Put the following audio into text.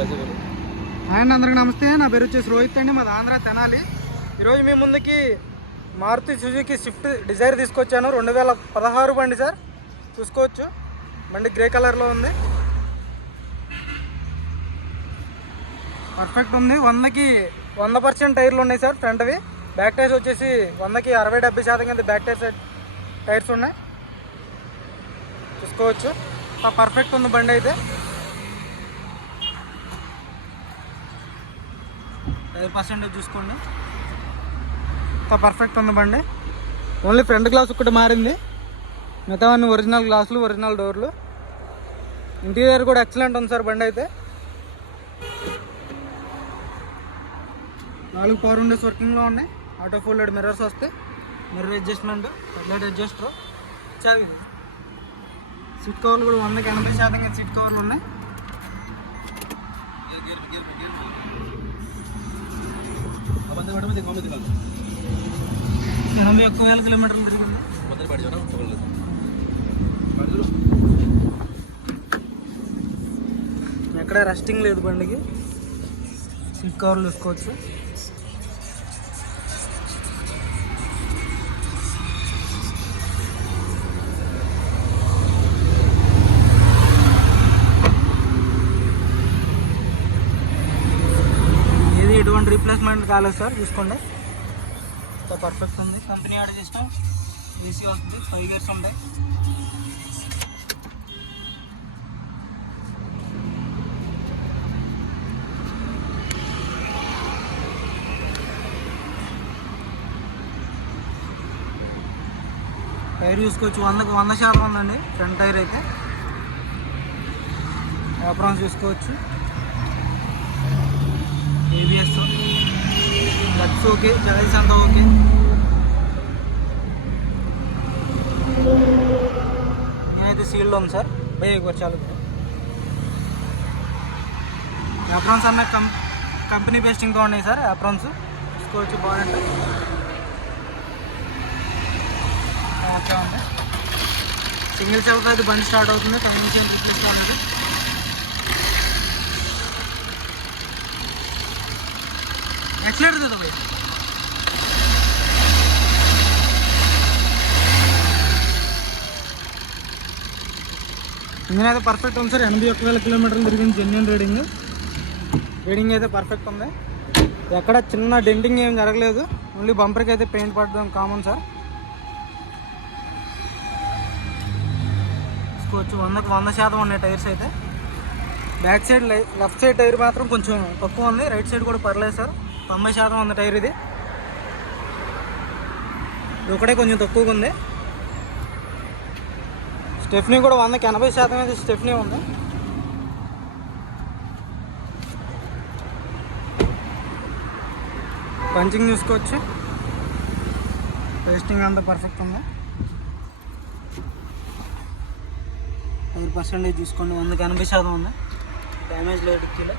And అందరికి నమస్తే. నా పేరు వచ్చేసి రోహిత్ అండి మాది ఆంధ్ర తెనాలి. ఈరోజు మీ ముందుకి మారుతి సుజుకి స్విఫ్ట్ డిజైర్ తీసుకొచ్చాను. రెండు వేల పదహారు బండి సార్. చూసుకోవచ్చు. బండి గ్రే కలర్లో ఉంది. పర్ఫెక్ట్ ఉంది. వందకి వంద పర్సెంట్ టైర్లు ఉన్నాయి సార్ ఫ్రంట్వి బ్యాక్ టైర్స్ వచ్చేసి వందకి అరవై డెబ్బై శాతం కింద బ్యాక్ టైర్స్ టైర్స్ ఉన్నాయి. చూసుకోవచ్చు. పర్ఫెక్ట్ ఉంది బండి అయితే. పర్సెంటేజ్ చూసుకోండి. పర్ఫెక్ట్ ఉంది బండి. ఓన్లీ ఫ్రంట్ గ్లాస్ ఒకటి మారింది. మిగతావన్నీ ఒరిజినల్ గ్లాసులు ఒరిజినల్ డోర్లు ఇంటీరియర్ కూడా ఎక్సలెంట్ ఉంది సార్ బండి అయితే. నాలుగు పవర్ విండోస్ వర్కింగ్లో ఉన్నాయి. ఆటో ఫోల్డెడ్ మిర్రర్స్ వస్తాయి మిర్రర్ అడ్జస్ట్మెంట్ హెడ్లైట్ అడ్జస్టర్ చావి సీట్ కవర్లు కూడా వందకి ఎనభై శాతం సీట్ కవర్లు ఉన్నాయి. ఎనభై ఒక్క వేల కిలోమీటర్లు తిరిగింది. ఎక్కడ రెస్టింగ్ లేదు బండికి. సీట్ కవర్లు చూసుకోవచ్చు రిప్లేస్మెంట్ కాలేదు సార్ చూసుకోండి. పర్ఫెక్ట్ ఉంది. కంపెనీ ఆర్డర్ చేసినాం. ఏసీ వస్తుంది. ఫైవ్ ఇయర్స్ ఉంటాయి టైర్ చూసుకోవచ్చు. వందకు వంద శాతం ఉందండి. ఫ్రంట్ టైర్ అయితే. యాప్రాన్స్ చూసుకోవచ్చు. ఏబిఎస్ టిప్స్ ఓకే జగల్స్ అంతా ఓకే నేనైతే సీల్డ్ ఉంది సార్ భయ్యకి వచ్చాలు అప్రాన్స్ అన్న కం కంపెనీ పేస్టింగ్తో ఉన్నాయి సార్ అప్రాన్స్ తీసుకోవచ్చు బాగుంటాయి ఓకే ఉంది సింగిల్ సెల్ఫ్ అయితే బండి స్టార్ట్ అవుతుంది. కన్వెన్షన్ రిప్లేస్లో ఉన్నది ఎక్సలేటర్ కదా భయ్య ఇంజిన్ అయితే పర్ఫెక్ట్ ఉంది సార్. ఎనభై ఒక్క వేల కిలోమీటర్లు తిరిగింది జెన్యున్ రీడింగ్ రీడింగ్ అయితే పర్ఫెక్ట్ ఉంది. ఎక్కడ చిన్న డెంటింగ్ ఏం జరగలేదు. ఓన్లీ బంపర్కి అయితే పెయింట్ పడడం కామన్ సార్. తీసుకోవచ్చు వందకు వంద శాతం ఉన్నాయి టైర్స్ అయితే. Back side left side tyre మాత్రం కొంచెం తక్కువ ఉంది. రైట్ సైడ్ కూడా పర్లేదు సార్. తొంభై శాతం ఉంది టైర్ ఇది. ఇది ఒకటే కొంచెం తక్కువగా ఉంది. స్టెఫ్నీ కూడా వందకి ఎనభై శాతం అయితే స్టెఫ్నీ ఉంది. పంచింగ్ చూసుకోవచ్చు. పేస్టింగ్ అంతా పర్ఫెక్ట్ ఉంది. టైర్ పర్సెంటేజ్ చూసుకోండి వందకి ఎనభై శాతం ఉంది. డ్యామేజ్ లేదు కిలో.